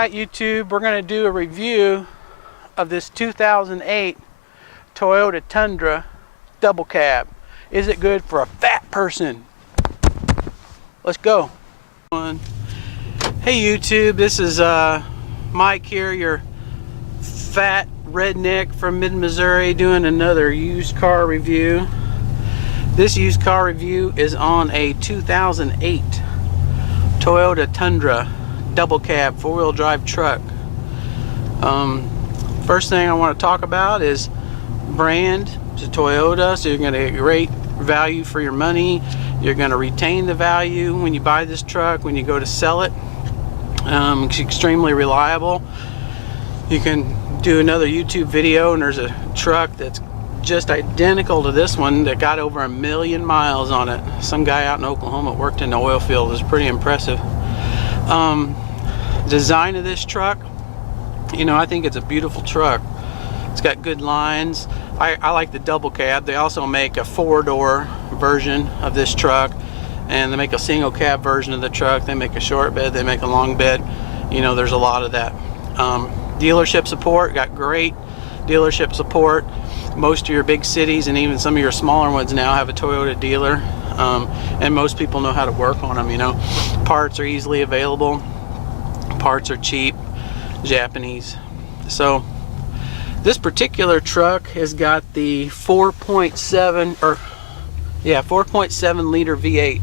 Alright YouTube, we're going to do a review of this 2008 Toyota Tundra double cab. Is it good for a fat person? Let's go. Hey YouTube, this is Mike here, your fat redneck from mid-Missouri, doing another used car review. This used car review is on a 2008 Toyota Tundra double cab four-wheel drive truck. First thing I want to talk about is brand. It's a Toyota, so you're going to get great value for your money. You're going to retain the value when you buy this truck, when you go to sell it. It's extremely reliable. You can do another YouTube video and there's a truck that's just identical to this one that got over 1 million miles on it. Some guy out in Oklahoma worked in the oil field. It was pretty impressive. Design of this truck, you know, I think it's a beautiful truck. It's got good lines. I like the double cab. They also make a four-door version of this truck, and they make a single cab version of the truck. They make a short bed, they make a long bed. You know, there's a lot of that. Dealership support, got great dealership support. Most of your big cities and even some of your smaller ones now have a Toyota dealer, and most people know how to work on them. You know, parts are easily available, parts are cheap, Japanese. So this particular truck has got the 4.7 liter V8.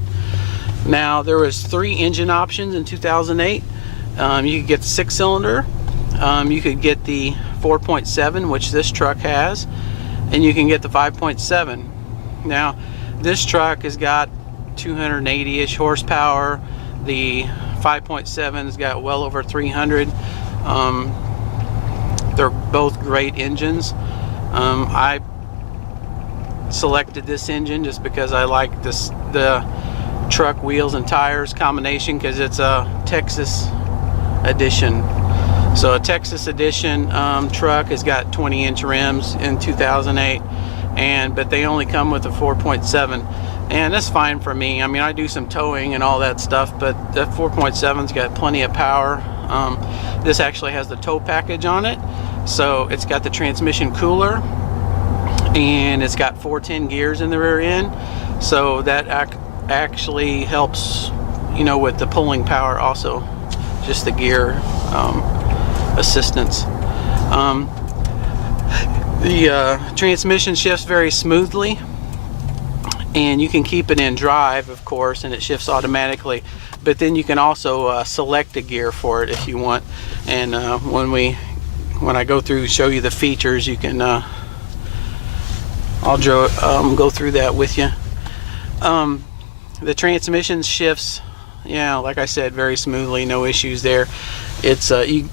Now there was 3 engine options in 2008. You could get the 6-cylinder, you could get the 4.7, which this truck has, and you can get the 5.7. Now this truck has got 280-ish horsepower. The 5.7's got well over 300. They're both great engines. I selected this engine just because I like the truck wheels and tires combination, because it's a Texas edition. So a Texas edition truck has got 20-inch rims in 2008, but they only come with a 4.7, and that's fine for me. I mean, I do some towing and all that stuff, but that 4.7's got plenty of power. This actually has the tow package on it, so it's got the transmission cooler, and it's got 410 gears in the rear end, so that actually helps, you know, with the pulling power also, just the gear assistance. The transmission shifts very smoothly, and you can keep it in drive, of course, and it shifts automatically, but then you can also select a gear for it if you want. And when I go through show you the features, you can I'll go through that with you. The transmission shifts, yeah, like I said, very smoothly, no issues there. It's you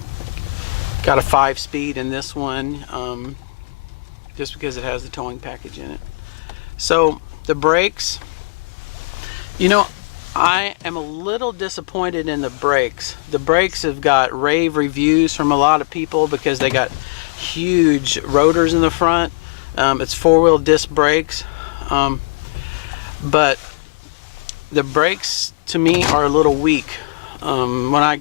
got a 5-speed in this one, just because it has the towing package in it. So the brakes, you know, I am a little disappointed in the brakes. The brakes have got rave reviews from a lot of people because they got huge rotors in the front. It's 4-wheel disc brakes, but the brakes to me are a little weak when I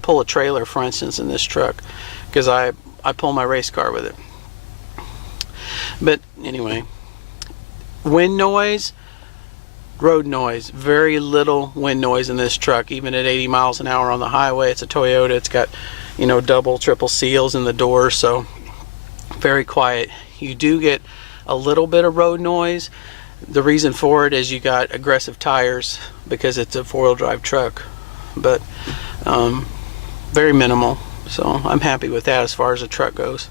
pull a trailer, for instance, in this truck, because I pull my race car with it. But anyway, wind noise, road noise, very little wind noise in this truck, even at 80 miles an hour on the highway. It's a Toyota. It's got, you know, double, triple seals in the doors, so very quiet. You do get a little bit of road noise. The reason for it is you got aggressive tires because it's a 4-wheel drive truck, but very minimal, so I'm happy with that as far as the truck goes.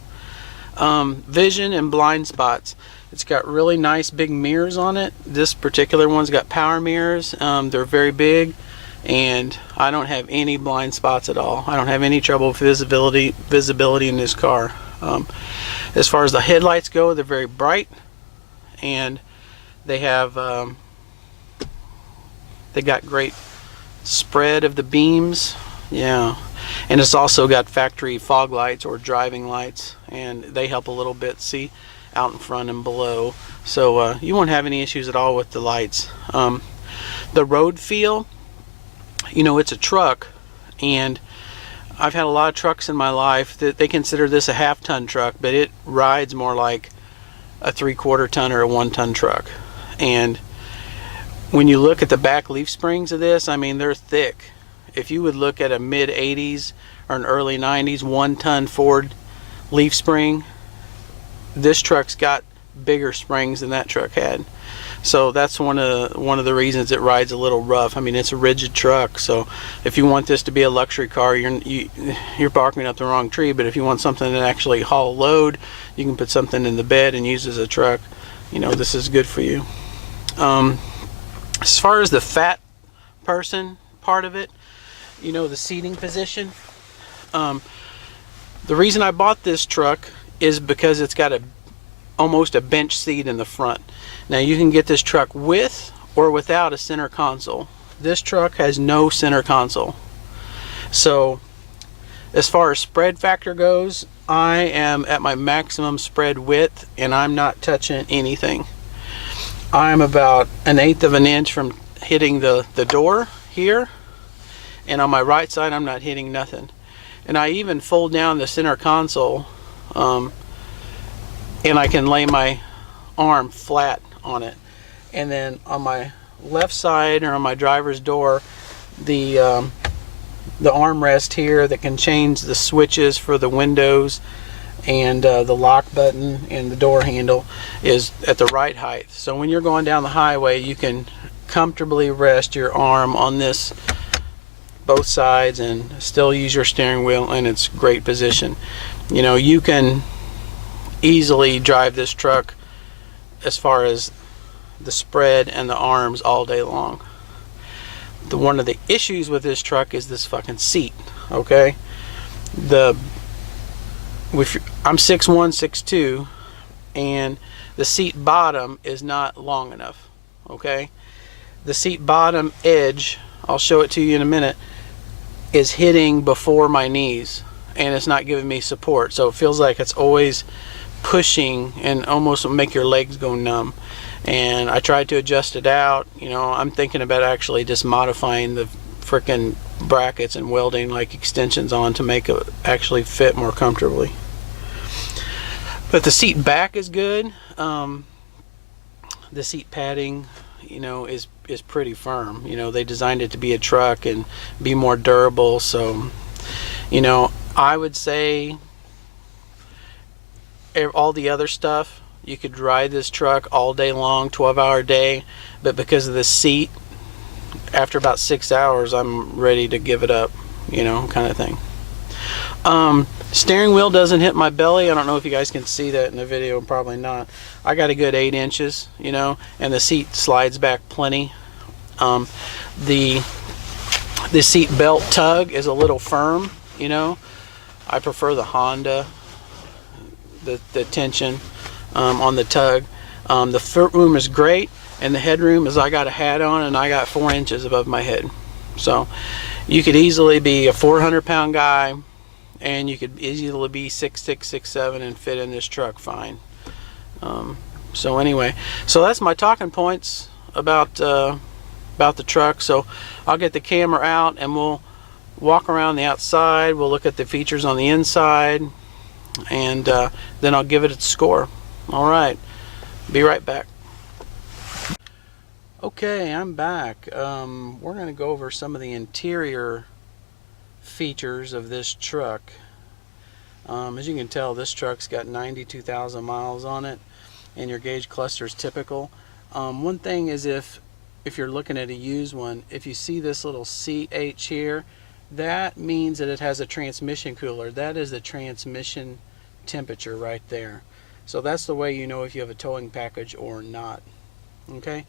Vision and blind spots. It's got really nice big mirrors on it. This particular one's got power mirrors. They're very big, and I don't have any blind spots at all. I don't have any trouble with visibility in this car. As far as the headlights go, they're very bright, and they have they got great spread of the beams. Yeah, and it's also got factory fog lights or driving lights, and they help a little bit see out in front and below, so you won't have any issues at all with the lights. The road feel, you know, it's a truck, and I've had a lot of trucks in my life that they consider this a half-ton truck, but it rides more like a 3/4 ton or a 1-ton truck. And when you look at the back leaf springs of this, I mean, they're thick. If you would look at a mid-80s or an early 90s 1-ton Ford leaf spring, this truck's got bigger springs than that truck had. So that's one of the reasons it rides a little rough. I mean, it's a rigid truck, so if you want this to be a luxury car, you're barking up the wrong tree. But if you want something that actually haul load, you can put something in the bed and use as a truck. You know, this is good for you. As far as the fat person part of it, you know, the seating position, the reason I bought this truck is because it's got almost a bench seat in the front. Now you can get this truck with or without a center console. This truck has no center console. So as far as spread factor goes, I am at my maximum spread width and I'm not touching anything. I'm about 1/8 of an inch from hitting the door here, and on my right side I'm not hitting nothing. And I even fold down the center console, and I can lay my arm flat on it. And then on my left side, or on my driver's door, the armrest here that can change the switches for the windows and the lock button and the door handle is at the right height. So when you're going down the highway, you can comfortably rest your arm on this, both sides, and still use your steering wheel in its great position. You know, you can easily drive this truck as far as the spread and the arms all day long. One of the issues with this truck is this fucking seat, okay? I'm 6'1", 6'2", and the seat bottom is not long enough, okay? The seat bottom edge, I'll show it to you in a minute, is hitting before my knees, and it's not giving me support. So it feels like it's always pushing and almost make your legs go numb. And I tried to adjust it out. You know, I'm thinking about actually just modifying the frickin' brackets and welding like extensions on to make it actually fit more comfortably. But the seat back is good. The seat padding, you know, is pretty firm. You know, they designed it to be a truck and be more durable. So, you know, I would say all the other stuff, you could ride this truck all day long, 12-hour day, but because of the seat, after about 6 hours, I'm ready to give it up, you know, kind of thing. Steering wheel doesn't hit my belly. I don't know if you guys can see that in the video, probably not. I got a good 8 inches, you know, and the seat slides back plenty. The seat belt tug is a little firm, you know. I prefer the Honda, the tension on the tug. The foot room is great, and the headroom is, I got a hat on and I got 4 inches above my head. So you could easily be a 400-pound guy, and you could easily be 6'6", 6'7", and fit in this truck fine. So anyway, so that's my talking points about the truck. So I'll get the camera out and we'll walk around the outside. We'll look at the features on the inside, and then I'll give it its score. All right, be right back. Okay, I'm back. We're going to go over some of the interior features of this truck. As you can tell, this truck's got 92,000 miles on it, and your gauge cluster is typical. One thing is, if you're looking at a used one, if you see this little CH here, that means that it has a transmission cooler. That is the transmission temperature right there. So that's the way you know if you have a towing package or not. Okay.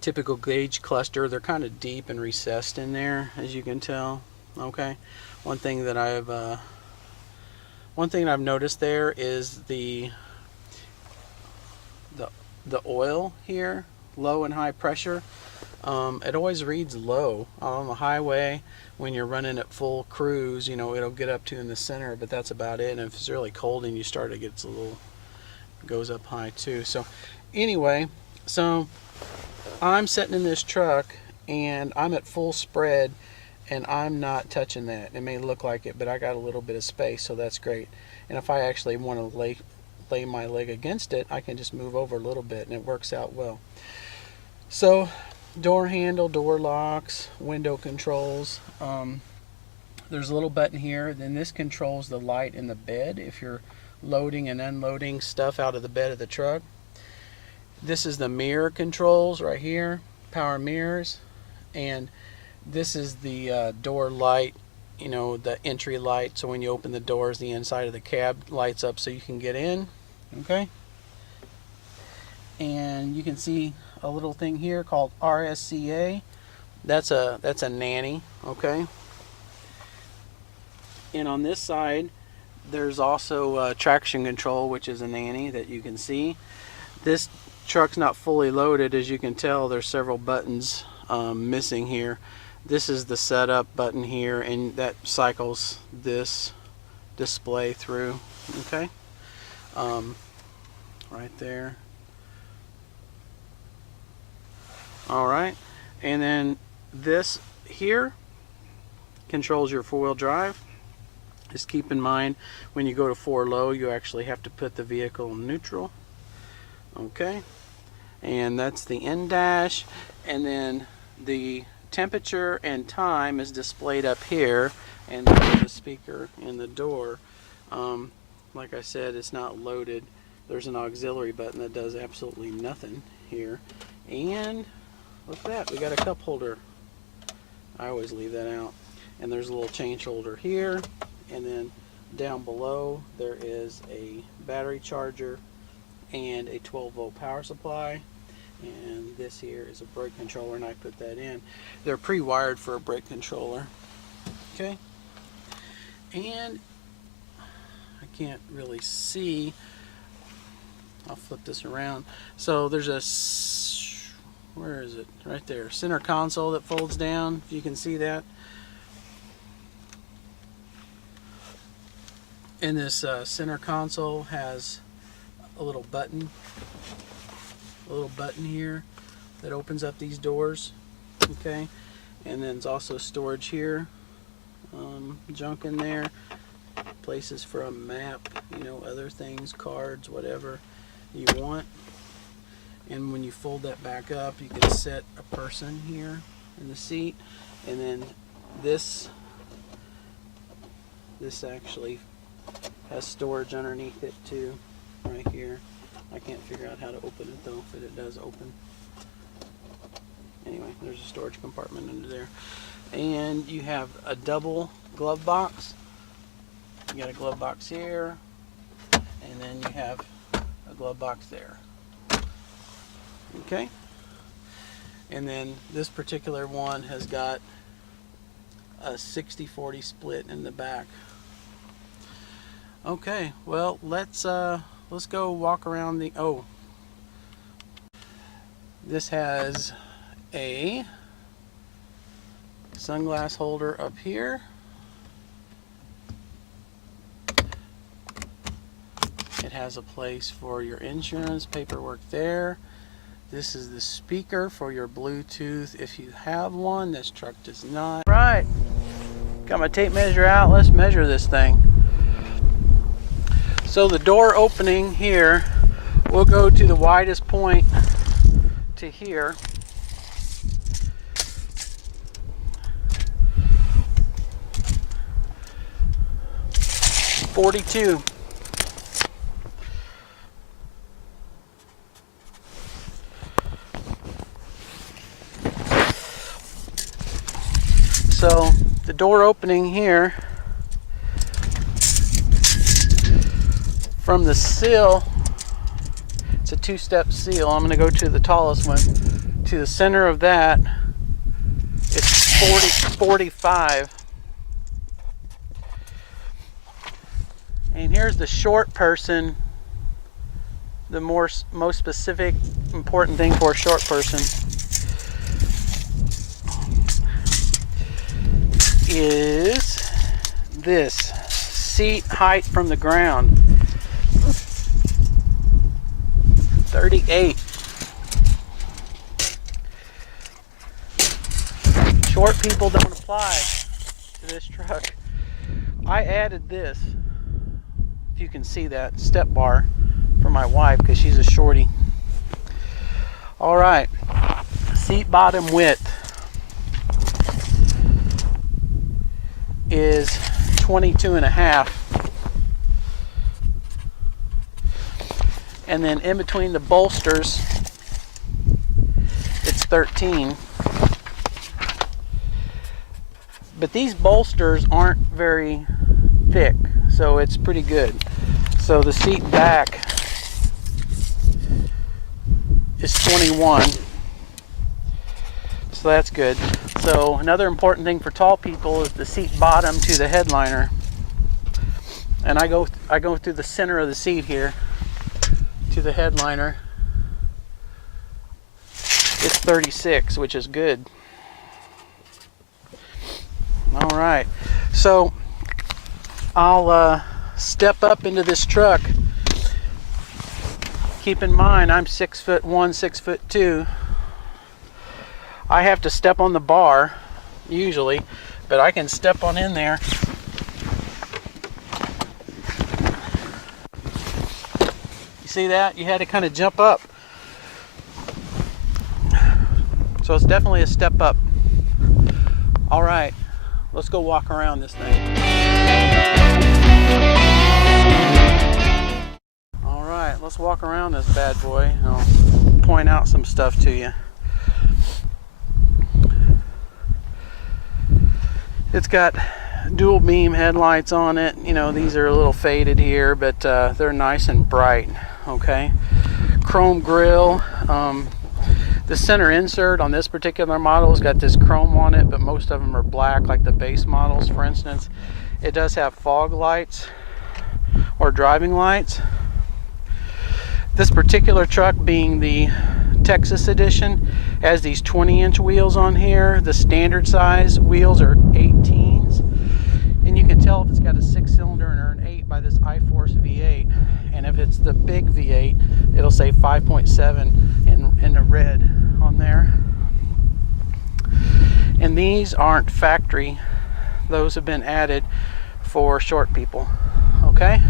Typical gauge cluster, they're kind of deep and recessed in there, as you can tell. Okay. One thing I've noticed there is the oil here, low and high pressure. It always reads low on the highway. When you're running at full cruise, you know, it'll get up to in the center, but that's about it. And if it's really cold and you start, it goes up high too. So anyway, so I'm sitting in this truck and I'm at full spread, and I'm not touching that. It may look like it, but I got a little bit of space, so that's great. And if I actually want to lay my leg against it, I can just move over a little bit, and it works out well. So door handle, door locks, window controls. There's a little button here. Then this controls the light in the bed if you're loading and unloading stuff out of the bed of the truck. This is the mirror controls right here, power mirrors, and this is the door light, you know, the entry light. So when you open the doors, the inside of the cab lights up so you can get in. Okay. And you can see a little thing here called RSCA. That's a nanny. Okay. And on this side, there's also traction control, which is a nanny that you can see. This truck's not fully loaded, as you can tell. There's several buttons missing here. This is the setup button here, and that cycles this display through. Okay, right there. All right, and then this here controls your four-wheel drive. Just keep in mind, when you go to 4 low, you actually have to put the vehicle in neutral. Okay, and that's the in-dash, and then the temperature and time is displayed up here, and there's a speaker in the door. Like I said, it's not loaded. There's an auxiliary button that does absolutely nothing here. And look at that, we got a cup holder. I always leave that out. And there's a little change holder here. And then down below there is a battery charger and a 12-volt power supply. And this here is a brake controller, and I put that in. They're pre-wired for a brake controller. Okay. And I can't really see. I'll flip this around. So there's a, where is it? Right there. Center console that folds down, if you can see that. And this center console has a little button here that opens up these doors. Okay, and then there's also storage here, junk in there, places for a map, you know, other things, cards, whatever you want. And when you fold that back up, you can set a person here in the seat, and then this actually has storage underneath it too, right here. I can't figure out how to open it though, but it does open. Anyway, there's a storage compartment under there. And you have a double glove box. You got a glove box here, and then you have a glove box there. Okay. And then this particular one has got a 60-40 split in the back. Okay, well, let's go walk around the, oh, this has a sunglass holder up here. It has a place for your insurance paperwork there. This is the speaker for your Bluetooth if you have one. This truck does not. Right, got my tape measure out. Let's measure this thing. So the door opening here, we'll go to the widest point to here. .42. So the door opening here, from the sill, it's a 2-step seal. I'm going to go to the tallest one. To the center of that, it's 45. And here's the short person, the most specific, important thing for a short person is this seat height from the ground. 38. Short people don't apply. to this truck. I added this, if you can see that, step bar for my wife because she's a shorty. All right, seat bottom width is 22.5, and then in between the bolsters it's 13. But these bolsters aren't very thick, so it's pretty good. So the seat back is 21, so that's good. So another important thing for tall people is the seat bottom to the headliner, and I go through the center of the seat here to the headliner. It's 36, which is good. All right, so I'll step up into this truck. Keep in mind, I'm 6'1", 6'2". I have to step on the bar usually, but I can step on in there. You see that? You had to kind of jump up. So it's definitely a step up. All right, let's go walk around this thing. All right, let's walk around this bad boy. I'll point out some stuff to you. It's got dual beam headlights on it. You know, these are a little faded here, but they're nice and bright. Okay, chrome grille. The center insert on this particular model has got this chrome on it, but most of them are black, like the base models, for instance. It does have fog lights or driving lights. This particular truck, being the Texas edition, has these 20-inch wheels on here. The standard size wheels are 18s, and you can tell if it's got a 6-cylinder or an 8 by this iForce V8, and if it's the big V8, it'll say 5.7 in the red on there. And these aren't factory, those have been added for short people. Okay,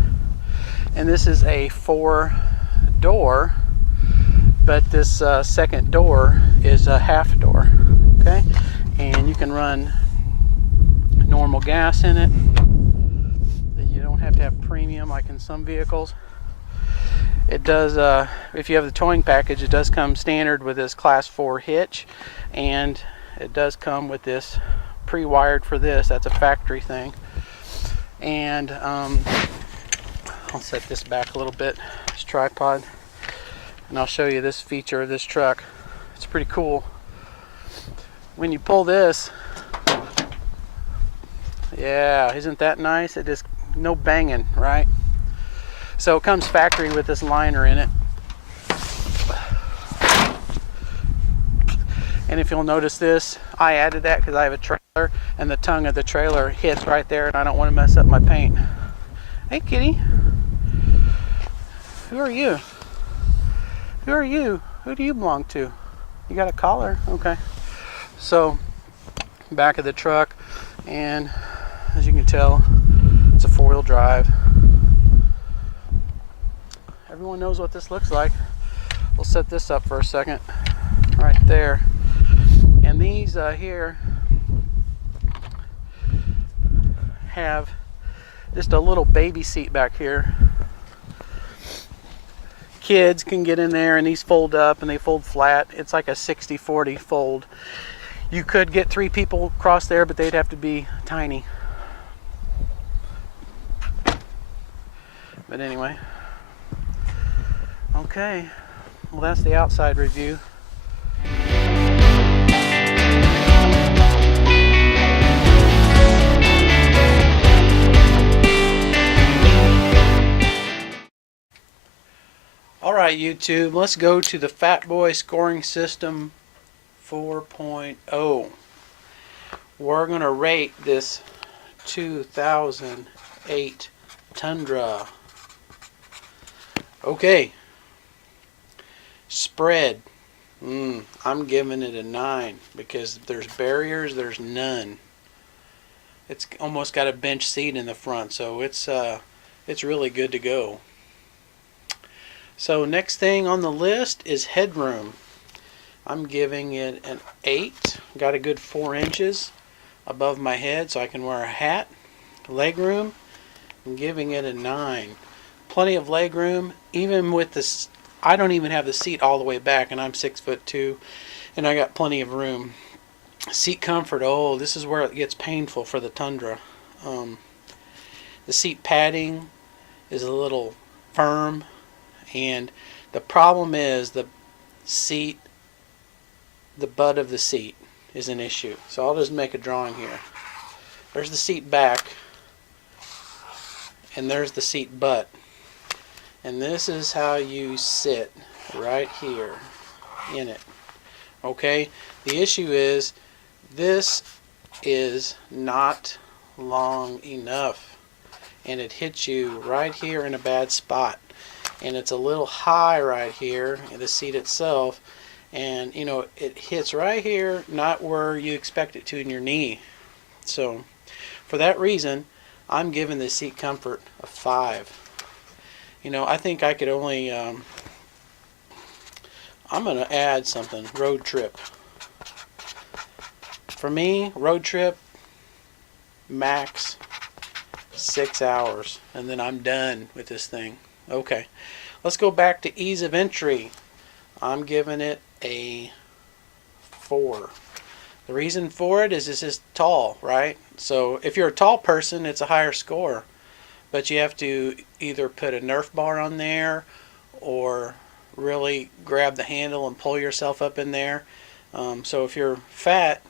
and this is a 4-door, but this second door is a half door. Okay, and you can run normal gas in it. You don't have to have premium like in some vehicles. It does, if you have the towing package, it does come standard with this class 4 hitch, and it does come with this pre-wired for this. That's a factory thing. And I'll set this back a little bit, this tripod, and I'll show you this feature of this truck. It's pretty cool. When you pull this, yeah, isn't that nice? It just, no banging, right? So it comes factory with this liner in it. And if you'll notice this, I added that because I have a trailer, and the tongue of the trailer hits right there, and I don't want to mess up my paint. Hey kitty, who are you? Who are you? Who do you belong to? You got a collar? Okay. So back of the truck, and as you can tell, it's a 4-wheel drive. Everyone knows what this looks like. We'll set this up for a second, right there. And these here have just a little baby seat back here. Kids can get in there, and these fold up and they fold flat. It's like a 60-40 fold. You could get 3 people across there, but they'd have to be tiny. But anyway. Okay, well, that's the outside review. All right, YouTube, let's go to the Fat Boy Scoring System 4.0. We're going to rate this 2008 Tundra. Okay. Spread. I'm giving it a 9 because there's barriers, there's none. It's almost got a bench seat in the front, so it's really good to go. So next thing on the list is headroom. I'm giving it an 8. Got a good 4 inches above my head so I can wear a hat. Legroom, I'm giving it a 9. Plenty of legroom, even with this. I don't even have the seat all the way back, and I'm 6'2", and I got plenty of room. Seat comfort, oh, this is where it gets painful for the Tundra. The seat padding is a little firm, and the problem is the seat, the butt of the seat is an issue. So I'll just make a drawing here. There's the seat back, and there's the seat butt. And this is how you sit right here in it. Okay? The issue is this is not long enough, and it hits you right here in a bad spot. And it's a little high right here in the seat itself, and you know, it hits right here, not where you expect it to in your knee. So for that reason, I'm giving the seat comfort a 5. You know, I think I could only I'm going to add something. Road trip. For me, road trip, max 6 hours, and then I'm done with this thing. Okay, let's go back to ease of entry. I'm giving it a 4. The reason for it is it's just tall, right? So if you're a tall person, it's a higher score. But you have to either put a Nerf bar on there or really grab the handle and pull yourself up in there. So if you're fat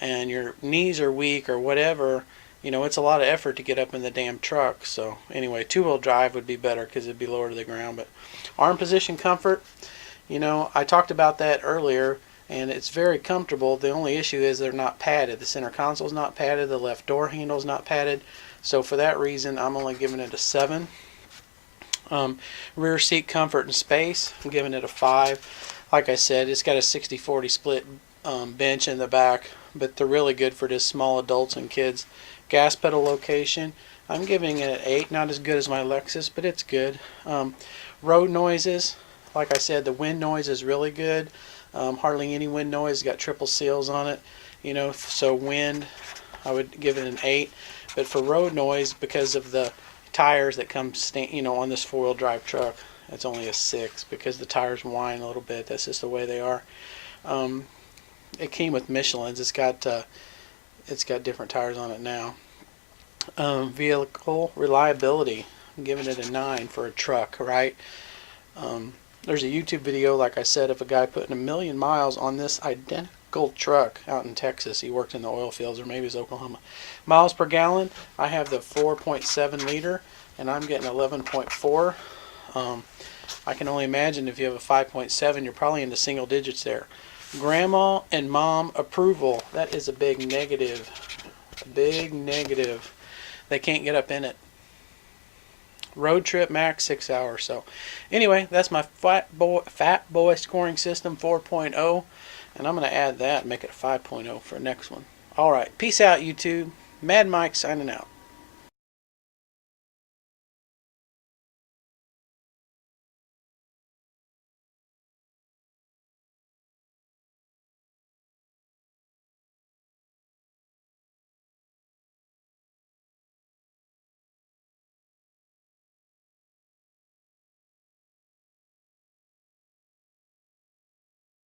and your knees are weak or whatever, you know, it's a lot of effort to get up in the damn truck. So anyway, 2-wheel drive would be better because it'd be lower to the ground. But arm position comfort, you know, I talked about that earlier, and it's very comfortable. The only issue is they're not padded. The center console's not padded. The left door handle's not padded. So for that reason, I'm only giving it a 7. Rear seat comfort and space, I'm giving it a 5. Like I said, it's got a 60-40 split bench in the back, but they're really good for just small adults and kids. Gas pedal location, I'm giving it an 8. Not as good as my Lexus, but it's good. Road noises, like I said, the wind noise is really good. Hardly any wind noise. Got triple seals on it, you know, so wind, I would give it an 8. But for road noise, because of the tires that come, you know, on this 4-wheel drive truck, it's only a 6 because the tires whine a little bit. That's just the way they are. It came with Michelin's. It's got different tires on it now. Vehicle reliability, I'm giving it a 9 for a truck, right? There's a YouTube video, like I said, of a guy putting 1 million miles on this identical truck out in Texas. He worked in the oil fields, or maybe it's Oklahoma. Miles per gallon, I have the 4.7 liter, and I'm getting 11.4. I can only imagine if you have a 5.7, you're probably in the single digits there. Grandma and mom approval, that is a big negative. A big negative. They can't get up in it. Road trip max 6 hours. So anyway, that's my fat boy scoring system 4.0, and I'm going to add that and make it a 5.0 for next one. Alright, peace out YouTube. Mad Mike signing out.